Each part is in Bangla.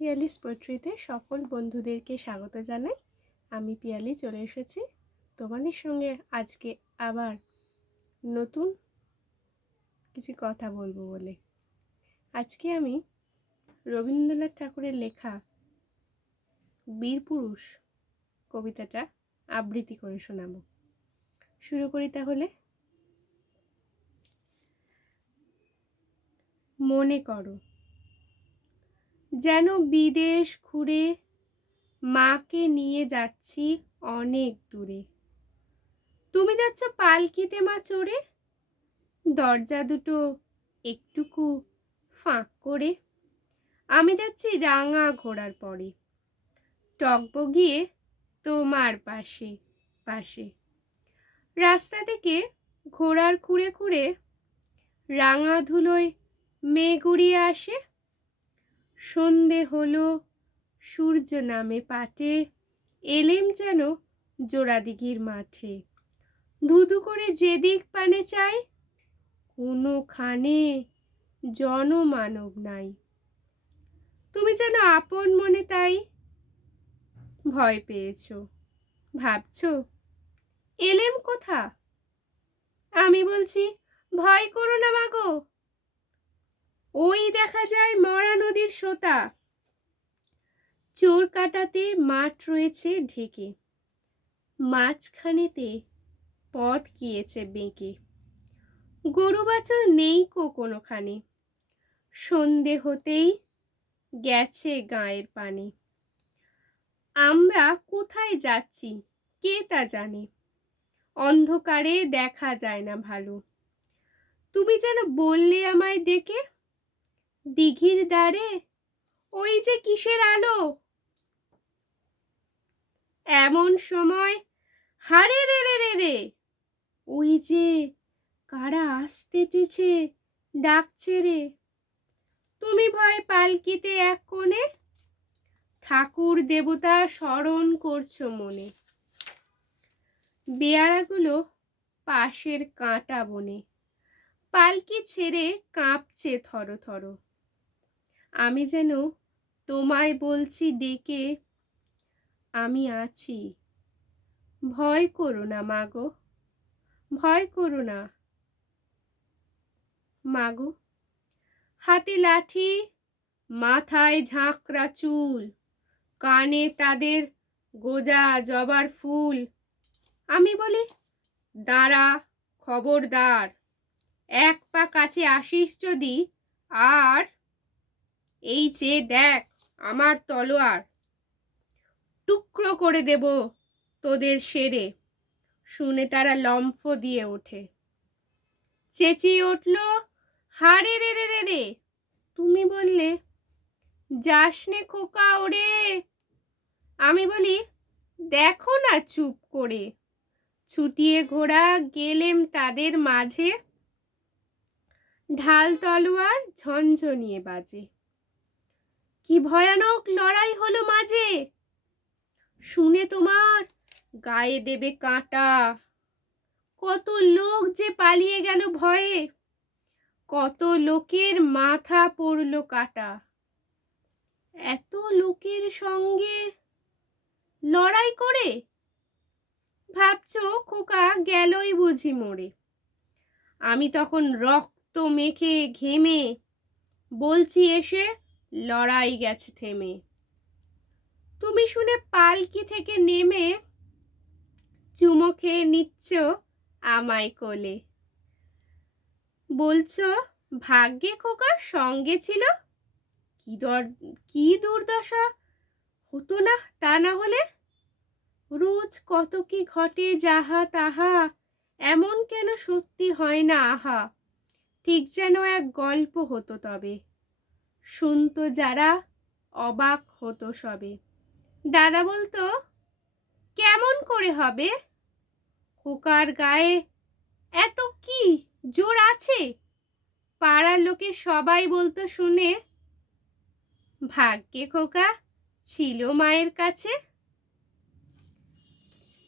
পিয়ালিস পোয়েট্রিতে সকল বন্ধুদেরকে স্বাগত জানাই। আমি পিয়ালি চলে এসেছি তোমাদের সঙ্গে আজকে আবার নতুন কিছু কথা বলবো বলে। আজকে আমি রবীন্দ্রনাথ ঠাকুরের লেখা বীরপুরুষ কবিতাটা আবৃত্তি করে শোনাবো। শুরু করি তাহলে। মনে করো যেন বিদেশ ঘুরে মাকে নিয়ে যাচ্ছি অনেক দূরে। তুমি যাচ্ছ পালকিতে মা চড়ে, দরজা দুটো একটুকু ফাঁক করে। আমি যাচ্ছি রাঙা ঘোড়ার পরে, টগবগিয়ে তোমার পাশে পাশে। রাস্তা থেকে ঘোড়ার খুঁড়ে খুঁড়ে রাঙা ধুলোয় মেঘ উড়িয়ে আসে। সন্ধে হলো, সূর্য নামে পাটে, এলেম যেন জোড়াদিঘির মাঠে। ধুধু করে যেদিক পানে চাই, কোনোখানে জনমানব নাই। তুমি যেন আপন মনে তাই ভয় পেয়েছ, ভাবছ এলেম কোথা। আমি বলছি ভয় করো না মাগো, ওই দেখা যায় মরা নদীর সোতা। চোর কাটাতে মাঠ রয়েছে ঢেকে, মাঝখানেতে পথ গিয়েছে বেঁকে। গরু বাছুর নেই কোনোখানে, সন্ধে হতেই গেছে গায়ের পানে। আমরা কোথায় যাচ্ছি কে তা জানে, অন্ধকারে দেখা যায় না ভালো। তুমি যেন বললে আমায় ডেকে, দিঘির ধারে ওই যে কিসের আলো। এমন সময় হারে রে রে রে রে, ওই যে কারা আসতেছে ডাকছে রে। তুমি ভয় পালকিতে এক কোণে, ঠাকুর দেবতা স্মরণ করছো মনে। বেয়ারাগুলো পাশের কাঁটা বনে, পালকি ছেড়ে কাঁপছে থর থর। আমি যেন তোমায় বলছি ডেকে, আমি আছি, ভয় করো না মাগো, ভয় করো না মাগো। হাতে লাঠি, মাথায় ঝাঁকড়া চুল, কানে তাদের গোজা জবার ফুল। আমি বলি দাঁড়া, খবরদার, এক পা কাছে আসিস যদি আর, এই যে দেখ আমার তলোয়ার, টুকরো করে দেব তোদের সেরে। শুনে তারা লম্ফ দিয়ে ওঠে, চেঁচিয়ে উঠল হারে রে রে রে রে। তুমি বললে যাসনে খোকা ওরে। আমি বলি দেখো না চুপ করে। ছুটিয়ে ঘোড়া গেলেম তাদের মাঝে, ঢাল তলোয়ার ঝনঝনিয়ে বাজে। কি ভয়ানক লড়াই হলো মাঝে, শুনে তোমার গায়ে দেবে কাঁটা। কত লোক যে পালিয়ে গেল ভয়ে, কত লোকের মাথা পড়লো কাটা। এত লোকের সঙ্গে লড়াই করে ভাবছো খোকা গেলই বুঝি মরে। আমি তখন রক্ত মেখে ঘেমে বলছি এসে লড়াই গেছে থেমে। তুমি শুনে পালকি থেকে নেমে চুমো খেয়ে নিচ্ছ আমায় কোলে। বলছো ভাগ্যে খোকার সঙ্গে ছিল, কি দুর্দশা হতো না তা না হলে। রোজ কত কি ঘটে যাহা তাহা, এমন কেন সত্যি হয় না আহা। ঠিক যেন এক গল্প হতো তবে, শুনতো যারা অবাক হতো সবে। দাদা বলতো কেমন করে হবে, খোকার গায়ে এত কি জোর আছে। পাড়ার লোকে সবাই বলতো শুনে, ভাগ্যে খোকা ছিল মায়ের কাছে।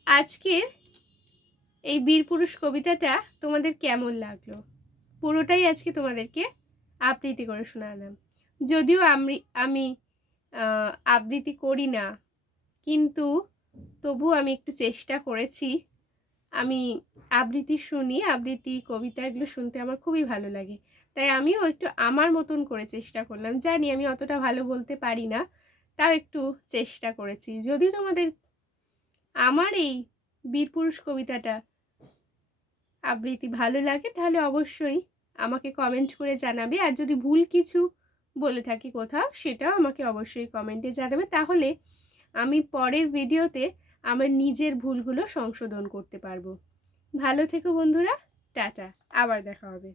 আজকের এই বীরপুরুষ কবিতাটা তোমাদের কেমন লাগলো, পুরোটাই আজকে তোমাদেরকে আবৃত্তি করে শোনালাম। যদিও আমি আবৃত্তি করি না, কিন্তু তবু আমি একটু চেষ্টা করেছি। আমি আবৃত্তি শুনি, আবৃত্তি, কবিতা এগুলো শুনতে আমার খুবই ভালো লাগে। তাই আমিও একটু আমার মতন করে চেষ্টা করলাম। জানি আমি অতটা ভালো বলতে পারি না, তাও একটু চেষ্টা করেছি। যদি তোমাদের আমার এই বীরপুরুষ কবিতাটা আবৃত্তি ভালো লাগে তাহলে অবশ্যই আমাকে কমেন্ট করে জানাবে। আর যদি ভুল কিছু বলে থাকি কোথাও, সেটাও আমাকে অবশ্যই কমেন্টে জানাবে। তাহলে আমি পরের ভিডিওতে আমার নিজের ভুলগুলো সংশোধন করতে পারবো। ভালো থেকো বন্ধুরা, টাটা, আবার দেখা হবে।